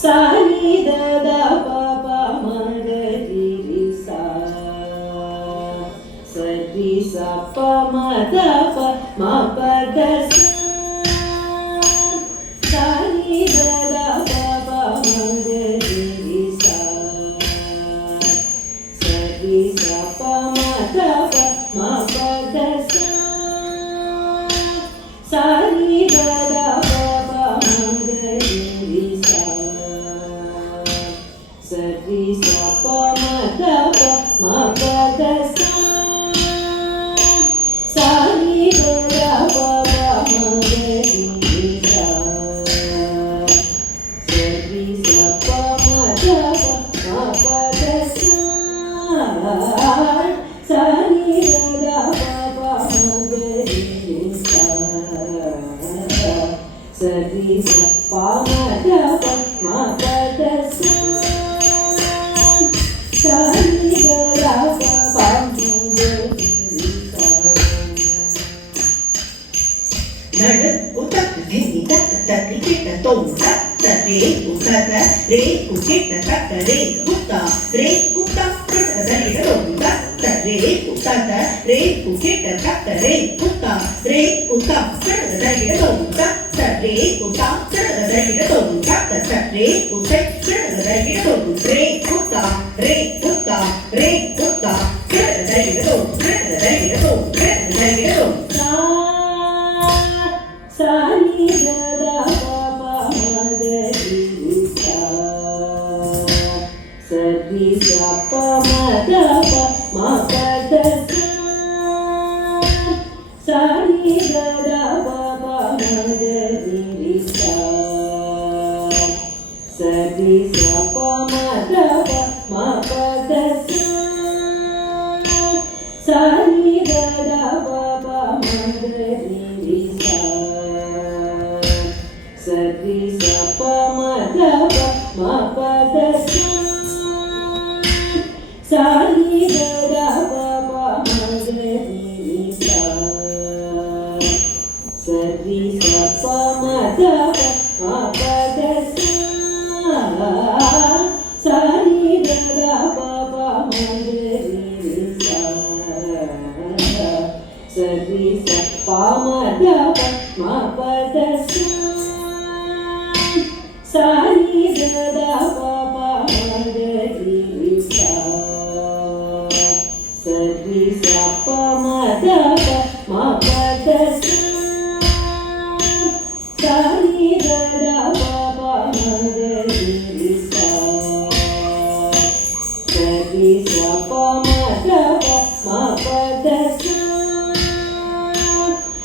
ಸಾನಿ ದದ ಪಪ ಮಗರಿ ಸಾ ಸರಿ ಸ ಪ ಮದ ಪ ಮ ಪದ ಸಾನಿ ದದ ಪಪ ಮಗರಿ ಸಾ ಸರಿ ಸ ಪ ಮದ ಪ ಮ ಪದ ಸಾನಿ ದದ ಪಪ ಮಗರಿ ಸಾ ಸರಿ ಸ ಪ ಮದ ಪ ಮ ಪದ ಸಾನಿ ದದ ಪಪ ಮಗರಿ ಸಾ ಸರಿ ಸ ಪ ಮದ ಪ ಮ ಪದ ಸಾನಿ ದದ ಪಪ ಮಗರಿ ಸಾ ಸರಿ ಸ ಪ ಮದ ಪ ಮ ಪದ ಸಾನಿ ದದ ಪಪ ಮಗರಿ ಸಾ ನಡು ಉತ್ತಕ ಧಿನಿ ತಕ್ಕ ತಕ್ಕಿ ಕಿಟ್ಟ ತೊಂದ ತರೇ ಉತ್ತಕ ರೇ ಕುಕಿಟ್ಟ ತಕ್ಕ ರೇ ಕುತ್ತ ರೇ ಕುತ್ತ ಕೃತದಲ್ಲಿ ತೊಂದ ತರೇ ಉತ್ತಕ ರೇ ಕುಕಿಟ್ಟ ತಕ್ಕ ರೇ ಕುತ್ತ ರೇ ಕುತ್ತ ಕೃತದಲ್ಲಿ ತೊಂದ ತರೇ ಕುತ್ತ ಕೃತದಲ್ಲಿ ತೊಂದ ತರೇ ಕುತ್ತ ಕೃತದಲ್ಲಿ ತೊಂದ ರೇ ಕುತ್ತ ರೇ ಕುತ್ತ ರೇ ಕುತ್ತ ಕೃತದಲ್ಲಿ ತೊಂದ ಕೃತದಲ್ಲಿ ತೊಂದ ಕೃತದಲ್ಲಿ ತೊಂದ ಸಾನಿ ದದ ಪಪ ಮಗರಿ ಸಾ ಸರಿ ಸ ಪ ಮದ ಪ ಮ ಪದ ಸಾನಿ ದದ ಪಪ ಮಗರಿ ಸಾ ಸರಿ ಸ ಪ ಮದ ಪ ಮ ಪದ ಸಾನಿ ದದ ಪಪ ಮಗರಿ ಸಾ ಸರಿ ಸ ಪ ಮದ ಪ ಮ ಪದ ಸಾನಿ ದದ ಪಪ ಮಗರಿ ಸಾ ಸರಿ ಸ ಪ ಮದ ಪ ಮ ಪದ ಸಾನಿ ದದ ಪಪ ಮಗರಿ ಸಾ ಸರಿ ಸ ಪ ಮದ ಪ ಮ ಪದ ಸಾನಿ ದದ ಪಪ ಮಗರಿ ಸಾ ಸರಿ ಸ ಪ ಮದ ಪ ಮ ಪದ ಸಾನಿ ದದ ಪಪ ಮಗರಿ ಸಾ ಸರಿ ಸ ಪ ಮದ ಪ ಮ ಪದ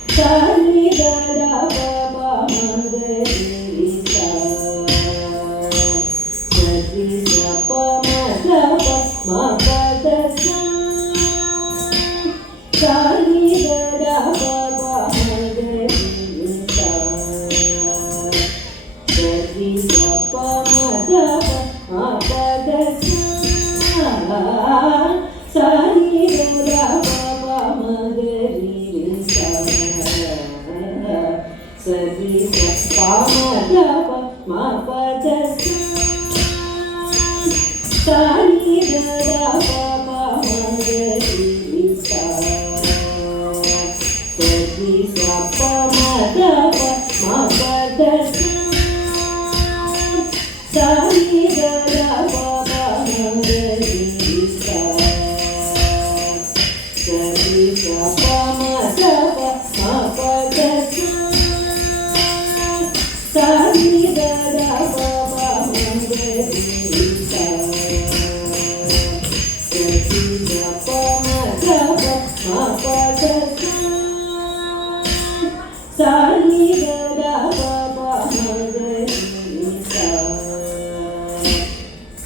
ಸಾನಿ ದದ ಪಪ ಮಗರಿ ಸಾ ಸರಿ ಸ ಪ ಮದ ಪ ಮ ಪದ ಸಾನಿ ದದ ಪಪ ಮಗರಿ ಸಾ ಸರಿ ಸ ಪ ಮದ ಪ ಮ ಪದ ಸಾನಿ ದದ ಪಪ ಮಗರಿ ಸಾ ಸರಿ ಸ ಪ ಮದ ಪ ಮ ಪದ ಸಾನಿ ದದ ಪಪ ಮಗರಿ ಸಾ ಸರಿ ಸ ಪ ಮದ ಪ ಮ ಪದ ಸಾನಿ ದದ ಪಪ ಮಗರಿ ಸಾ ಸರಿ ಸ ಪ ಮದ ಪ ಮ ಪದ ಸಾನಿ ದದ ಪಪ ಮಗರಿ ಸಾ ಸರಿ ಸ ಪ ಮದ ಪ ಮ ಪದ ಸಾನಿ ದದ ಪಪ ಮಗರಿ ಸಾ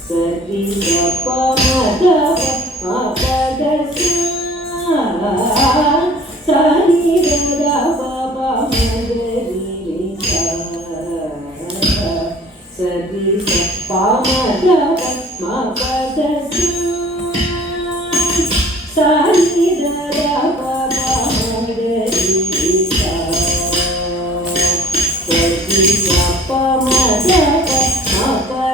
ಸರಿ ಸ ಪ ಮದ ಪ ಮ ಪದ ಸಾನಿ ದದ ಪಪ ಮಗರಿ ಸಾ ಸರಿ ಸ ಪ ಮದ ಪ ಮ ಪದ ಸಾನಿ ದದ ಪಪ ಮಗರಿ ಸಾ ಸರಿ ಸ ಪ ಮದ ಪ ಮ ಪದ